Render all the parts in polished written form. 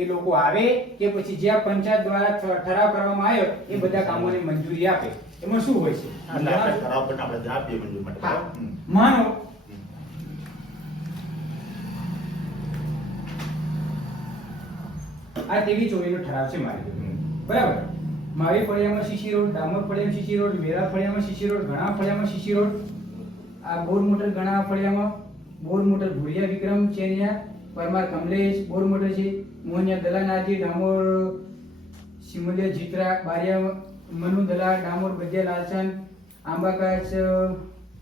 એ લોકો આવે કે પછી જે આ પંચાયત દ્વારા ઠરાવ કરવામાં આવ્યો એ બધા કામોને મંજૂરી આપે. એમાં શું હોય છે? ઠરાવ પણ આપણે આપીએ મંજૂરી માટે. હા. માનો આ 23-24 નો ઠરાવ છે મારી જોડે. બરાબર. માવી ફળિયામાં સીસી રોડ, ડામર ફળિયામાં સીસી રોડ, વેરા ફળિયામાં સીસી રોડ, ઘણા ફળિયામાં સીસી રોડ, આ બોર મોટર ઘણા ફળિયામાં, બોર મોટર ભુરિયા વિક્રમ ચેનિયા, પરમાર કમલેશ બોર મોટર છે, મોહનિયા દલાનાજી ડામોર સિમલિયા જીત્રા બારિયા મનુ દલા ડામોર બદ્યા લાલચંદ આંબાકાચ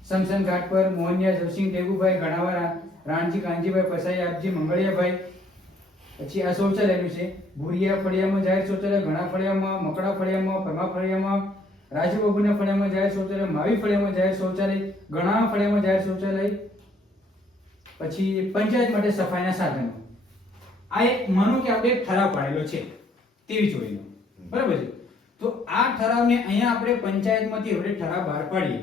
સમસન ઘાટ પર મોહનિયા જવસિંહ દેવુભાઈ ઘણાવા રાણજી કાંજીભાઈ પસાઈ આપજી મંગળિયાભાઈ. પછી આ શૌચાલયનું છે ભુરિયા ફળિયામાં જાહેર શૌચાલય, ઘણા ફળિયામાં, મકડા ફળિયામાં, પરમા ફળિયામાં, રાજુબાબુના ફળિયામાં જાહેર શૌચાલય, માવી ફળિયામાં જાહેર શૌચાલય, ઘણા ફળિયામાં જાહેર શૌચાલય. પછી પંચાયત માટે સફાઈના સાધનો. આ એક માનો કે આપણે એક ઠરાવ પાડેલો છે 23-24 નો. બરાબર છે. તો આ ઠરાવને અહીંયા આપણે પંચાયતમાંથી આપણે ઠરાવ બહાર પાડીએ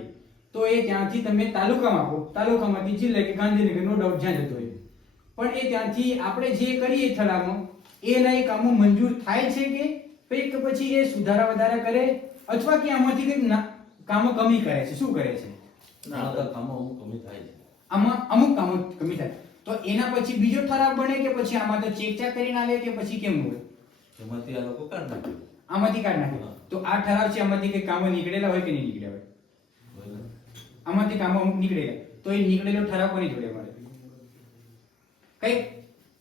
તો એ ત્યાંથી તમે તાલુકામાં આપો, તાલુકામાંથી જિલ્લા કે ગાંધીનગર નો ડાઉટ જ્યાં જતો હોય પણ એ ત્યાંથી આપણે જે કરીએ ઠરાવમાં એના એ કામો મંજૂર થાય છે કે પછી એ સુધારા વધારા કરે અથવા કે આમાંથી કંઈક કામો કમી કરે છે? શું કરે છે? કામો કમી થાય છે. આમાં અમુક કામો કમી થાય તો એના પછી બીજો ઠરાવ બને કે પછી આમાં તો ચેકચાક કરીને આવે કે પછી કેમ હોય? એમાંથી આ લોકો કાઢ નાખે. આમાંથી કાઢ નાખે. તો આ ઠરાવ છે આમાંથી કંઈક કામો નીકળેલા હોય કે નહીં નીકળ્યા હોય? આમાંથી કામો અમુક નીકળેલા તો એ નીકળેલો ઠરાવ કોની જોડે મળે? કઈ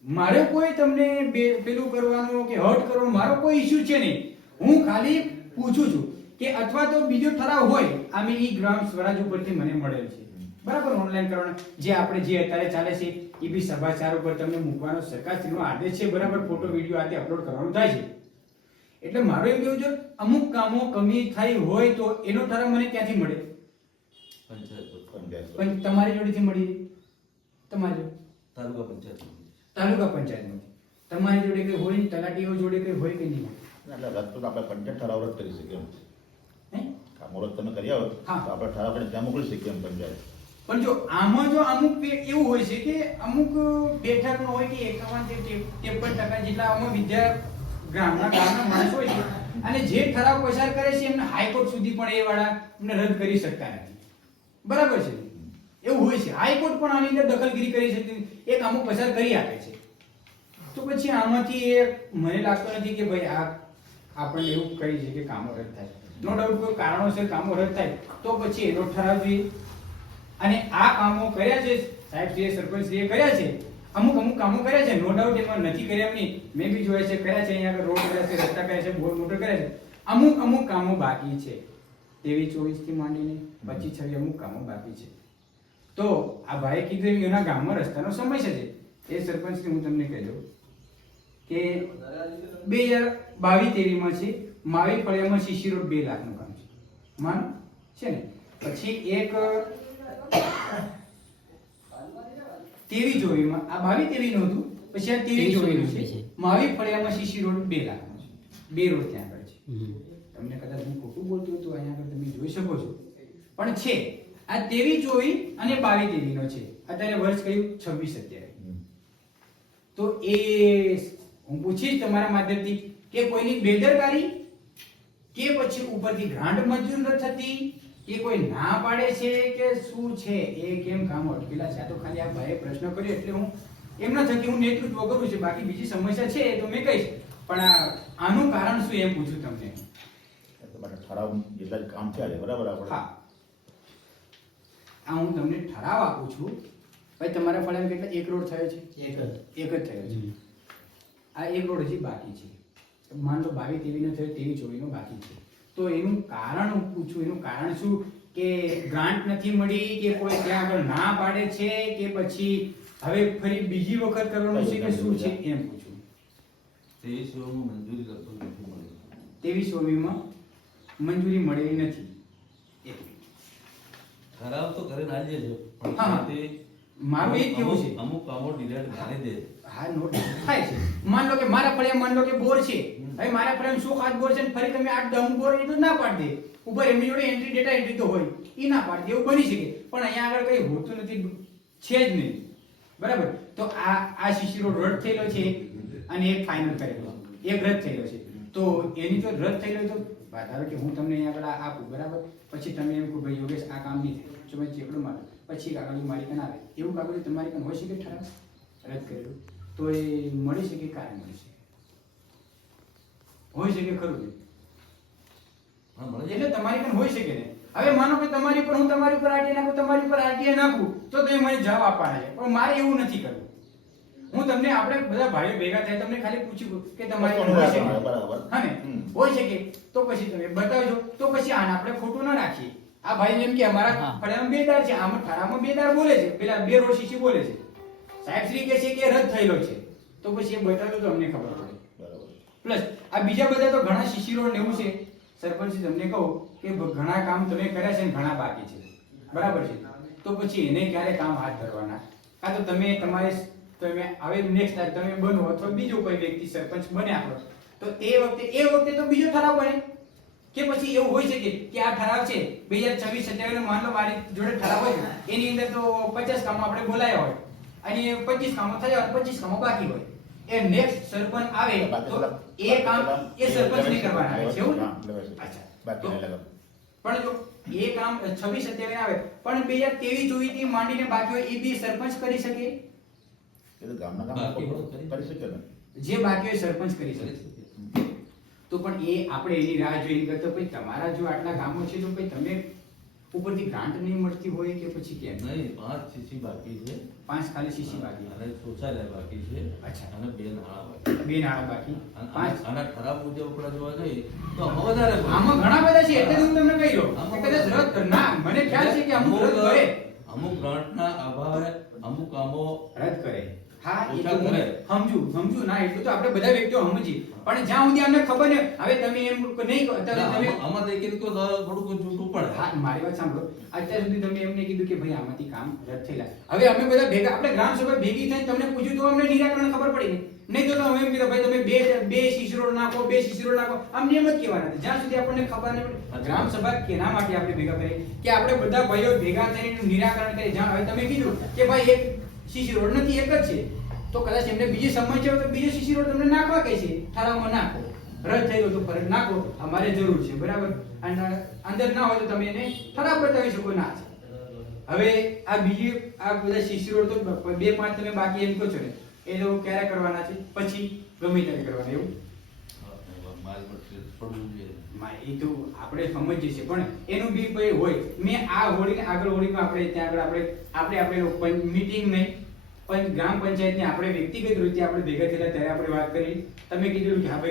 મારે કોઈ તમને પેલું કરવાનું કે હર્ટ કરવાનું મારો કોઈ ઇશ્યુ છે નહીં. હું ખાલી પૂછું છું કે અથવા તો બીજો ઠરાવ હોય આમે ઈ ગ્રામ સ્વરાજ ઉપરથી મને મળેલ છે. બરાબર. ઓનલાઈન કરવાનો જે આપણે જે અત્યારે ચાલે છે એ બી સભાચાર ઉપર તમને મૂકવાનો સરકારશ્રીનો આદેશ છે. બરાબર. ફોટો વિડીયો આતે અપલોડ કરવાનું થાય છે. એટલે મારું એમ કેવું છે અમુક કામો કમી થઈ હોય તો એનો ઠરાવ મને ક્યાંથી મળે? પંચાયત પણ તમારી જોડેથી મળી તમારી જોડે તાલુકા પંચાયત તાલુકા પંચાયતમાંથી તમારી જોડે કઈ હોય ને તલાટીઓ જોડે કઈ હોય કે નહીં હોય? એટલે રદ તો આપણે પંચાયત ઠરાવ રદ કરી શકીએ એમ. હે? કામો રદ તમે કરી આવો હા. તો આપણે ઠરાવ આપણે ત્યાં મોકલી શકીએ એમ પંચાયત. પણ જો આમાં જો અમુક એવું હોય છે કે અમુક બેઠકનો હોય કે 51-53% જેટલા આમાં વિદ્યા ગામના માણસ હોય છે અને જે ઠરાવ પસાર કરે છે એમને હાઈકોર્ટ સુધી પણ એ વાળા એમને રદ કરી શકતા નથી. બરાબર છે. એવું હોય છે. હાઈકોર્ટ પણ આની અંદર દખલગીરી કરી શકે, એક અમુક પસાર કરી આપે છે. તો પછી આમાંથી એ મને લાગતો નથી કે ભાઈ આ આપણને એવું કહી છે કે કામો રદ થાય. નો ડાઉટ કોઈ કારણોસર કામો રદ થાય તો પછી એનો ઠરાવ જોઈએ. અને આ કામો કર્યા છે સાહેબ શ્રી સરપંચ શ્રીએ કર્યા છે, અમુક કામો કર્યા છે, નો ડાઉટ એમાં નથી કર્યા એમ નહીં. મેં બી જોયા છે, કર્યા છે. અહીંયા આગળ રોડ કર્યા છે, રસ્તા કર્યા છે, બોર મોટર કર્યા છે. અમુક કામો બાકી છે. 23-24 થી માંડીને 25-26 અમુક કામો બાકી છે. તો આ ભાઈએ કીધું એના ગામમાં રસ્તાનો સમસ્યા છે. એ સરપંચને હું તમને કહી દઉં કે 2022-23 માં છે માવી ફળિયામાં સીસી રોડ 2 લાખનું કામ છે. માન છે ને. પછી એક 23-24 માં આ 22-23 નું હતું. પછી આ 23-24 નું છે માવી ફળિયામાં સીસી રોડ 2 લાખનો છે. 2 રોડ ત્યાં આગળ છે. તમને કદાચ હું ખોટું બોલતો હતો અહીંયા આગળ તમે જોઈ શકો છો પણ છે. આ 23-24 અને 22-23 નો છે. અત્યારે વર્ષ કયું 26-27. તો એ હું પૂછીશ તમારા માધ્યમથી કે કોઈની બેદરકારી કે પછી ઉપરથી ગ્રાન્ટ મંજૂર ન થતી કે કોઈ ના પાડે છે કે શું છે એ કેમ કામ અટકેલા છે? આ તો ખાલી આ ભાઈએ પ્રશ્ન કર્યો એટલે હું એમના થકી હું નેતૃત્વ કરું છું. બાકી બીજી સમસ્યા છે તો મેં કહીશ પણ આનું કારણ શું એમ પૂછું તમને. તમારે ઠરાવ જેટલા જ કામ થયા છે બરાબર આપણે. હા. આ હું તમને ઠરાવ આપું છું. ભાઈ તમારા ફળિયામાં કેટલા એક રોડ થયો છે? એક જ થયો છે. આ એક રોડ હજી બાકી છે. માન લો 22-23 નો થયો, 23-24 નો બાકી છે. તો એનું કારણ હું પૂછું. એનું કારણ શું કે ગ્રાન્ટ નથી મળી કે કોઈ ત્યાં આગળ ના પાડે છે કે પછી હવે ફરી બીજી વખત કરવાનું છે કે શું છે એમ પૂછું. 23-24 માં મંજૂરી લગભગ નથી મળી. 23-24 માં મંજૂરી મળેલી નથી. ઠરાવ તો કરીને આલીએ છે પણ હા. તે મારું એ કેવું છે અમુક કામો ડિલેટ કરી દે. હા નોટ થાય છે. માન લો કે મારા ફળિયામાં માન લો કે બોર છે. હવે મારા ફળિયામાં 100 ખાસ બોર છે ને ફરી તમે 8-10 બોર એ તો ના પાડી દે. ઉપર એમની જોડે એન્ટ્રી ડેટા એન્ટ્રી તો હોય એ ના પાડી દે. એવું બની શકે પણ અહીંયા આગળ કઈ હોતું નથી, છે જ નહીં. બરાબર. તો આ સીસી રોડ રદ થયેલો છે અને એક ફાઇનલ કરેલો છે, એક રદ થયેલો છે. તો એની જો રદ થયેલો તો ધારો કે હું તમને અહીંયા આગળ આપું બરાબર, પછી તમે એમ કહો ભાઈ યોગેશ આ કામ નહીં થાય, જો મેં ચેકડો મારો, પછી કાગળ મારી કન આવે, એવું કાગળ તમારી કન હોઈ શકે ઠરાવ રદ કરેલું, તો એ મળી શકે કાંઈ મળી શકે, હોઈ શકે ખરું ને? હા, મળે છે. એટલે તમારી કન હોઈ શકે ને. હવે માનો કે તમારી પર હું તમારી પર આરટીઆઈ નાખું, તમારી પર આરટીઆઈ નાખું, તો તમે મને જવાબ આપવાના છે, પણ મારે એવું નથી કરવું. હું તમને આપણે બધા ભાઈઓ ભેગા થાય તમને ખાલી પૂછ્યું કે તમારી કન હોઈ શકે, બરાબર. હા ને, હોઈ શકે તો પછી તમે બતાવજો, તો પછી આને આપણે ખોટું ના રાખીએ. આ ભાઈ એમ કે અમારા ફળિયામાં બે દાર છે, આમાં ઠરાવમાં બે દાર બોલે છે, પેલા બે રોડ શીશી બોલે છે, સાહેબ શ્રી કહે છે કે રદ થયેલો છે, તો પછી એ બતાવજો તો અમને ખબર પડે. બરાબર. પ્લસ આ બીજા બધા તો ઘણા શીશી રોડ ને એવું છે સરપંચ તમને કહું કે ઘણા કામ તમે કર્યા છે ને ઘણા બાકી છે, બરાબર છે, તો પછી એને ક્યારે કામ હાથ ધરવાના? કાં તો તમે તમારે તમે હવે નેક્સ્ટ ટાઈમ તમે બનો અથવા બીજો કોઈ વ્યક્તિ સરપંચ બને આપણો, તો એ વખતે તો બીજો ઠરાવ બને કે પછી એવું હોઈ શકે કે આ ઠરાવ છે 2026-27 નો માન લો મારી જોડે ઠરાવ હોય ને, એની અંદર તો 50 કામો આપણે બોલાયા હોય અને 25 કામો થયા હોય, 25 કામો બાકી હોય, એ નેક્સ્ટ સરપંચ આવે તો એ કામ એ સરપંચને કરવાના આવે છે, એવું ને? અચ્છા, બાકી નહીં લગાવ. પણ જો એ કામ 26-27 આવે પણ 2023-24 થી માંડીને બાકી હોય એ બી સરપંચ કરી શકે, એ તો ગામના કામ બાકી કરી શકે ને. જે બાકી હોય સરપંચ કરી શકે. કરી શકીએ. તો પણ એ આપણે એની રાહ જોઈને કરતો ભાઈ તમારા જો આટલા કામો છે તો ભાઈ તમે ઉપરથી ગ્રાન્ટ નહીં મળતી હોય કે પછી કેમ? નહીં, 5 સીસી બાકી છે, 5 ખાલી શીશી બાકી, અને શૌચાલય બાકી છે, અચ્છા. અને 2 નાળા બાકી. 2 નાળા બાકી, 5. આના ઠરાવ મુજબ આપણે જોવા જઈએ તો આમાં વધારે પડે. આમાં ઘણા બધા છે એટલે હું તમને કહી દઉં આમાં કે કદાચ રદ ના મને ખ્યાલ છે કે અમુક રદ કરે, અમુક ગ્રાન્ટના અભાવે અમુક કામો રદ કરે. હા, એ તો ઓછા કરે. સમજુ ના, એટલું તો આપણે બધા વ્યક્તિઓ સમજી, પણ જ્યાં સુધી અમને ખબર ને હવે તમે એમ નહીં અત્યારે તમે આમાં તો એક તો થોડુંક જૂઠું પડે. હા, મારી વાત સાંભળો, અત્યાર સુધી તમે એમને કીધું કે ભાઈ આમાંથી કામ રદ થયેલા, હવે અમે બધા ભેગા આપણે ગ્રામ સભા ભેગી થઈને તમને પૂછ્યું તો અમને નિરાકરણ ખબર પડી ને, નહીં તો અમે એમ કીધું ભાઈ તમે બે સીસી રોડ નાખો, 2 સીસી રોડ નાખો, અમને એમ જ કહેવાના હતા જ્યાં સુધી આપણને ખબર નહીં પડે. ગ્રામ સભા કેના માટે આપણે ભેગા કરીએ કે આપણે બધા ભાઈઓ ભેગા થઈને નિરાકરણ કરીએ. જ્યાં હવે તમે કીધું કે ભાઈ એક સીસી રોડ નથી, એક જ છે, તો કદાચ એમને બીજી સમસ્યા હોય તો બીજો સીસી રોડ તમને નાખવા કહે છે, ઠરાવમાં નાખો, રદ થયેલો તો ફરક નાખો, અમારે જરૂર છે, બરાબર, અને અંદર ના હોય તો તમે એને ઠરાવ બતાવી શકો ના છે. હવે આ બીજી આ બધા સીસી રોડ તો 2-5 તમે બાકી એમ કહો છો ને, એ તો ક્યારે કરવાના છે? પછી ગમે ત્યારે કરવાના, એવું? માલ મટીરિયલ પડવું જોઈએ. એ તો આપણે સમજીએ છીએ પણ એનું બી કોઈ હોય. મેં આ હોળીને આગળ હોળીમાં આપણે ત્યાં આગળ આપણે મીટિંગ નહીં પણ ગ્રામ પંચાયતની આપણે વ્યક્તિગત રીતે આપણે ભેગા થયેલા ત્યારે આપણે વાત કરી, તમે કીધું કે હા ભાઈ